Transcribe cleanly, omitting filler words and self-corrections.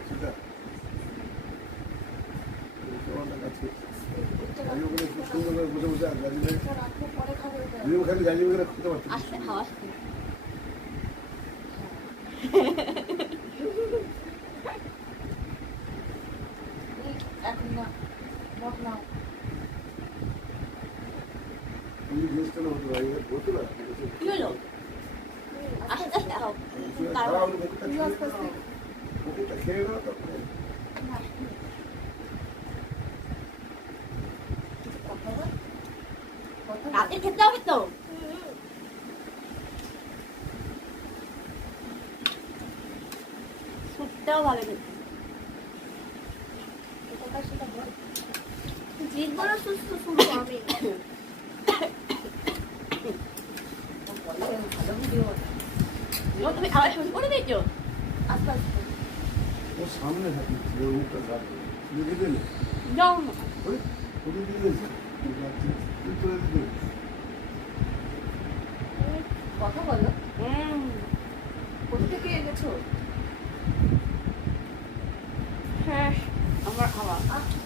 সেটা তোমার কাছে আমি ওখানে খুব সুন্দর করে বসে বসে গাড়ি তুমি ওখানে গাড়ি ওখানে খুঁজতে পারছো আসতে হাওয়া আসতে এখন না বট নাও তুমি জিনিসটা না হতো ভাই বলতে পারো কি হলো আস্তে আস্তে হাও খারাপ মুখটা খেয়ে নাও তারপরে রাতে খেতে হবে তো সুপটাও ভালো খেতে জিদ বড় সুস্থ শুনবো আমি তুমি আবার শুরু করে দিয়েছো আস্তে আস্তে ওর সামনে থাকি ওর মুখটা খারাপ লিখে দিলে যাও না ওই ওকে দিয়ে দিয়েছে তুই করে দিবি কথা বলো কোথা থেকে এনেছো হ্যাঁ আমার খাওয়া আহ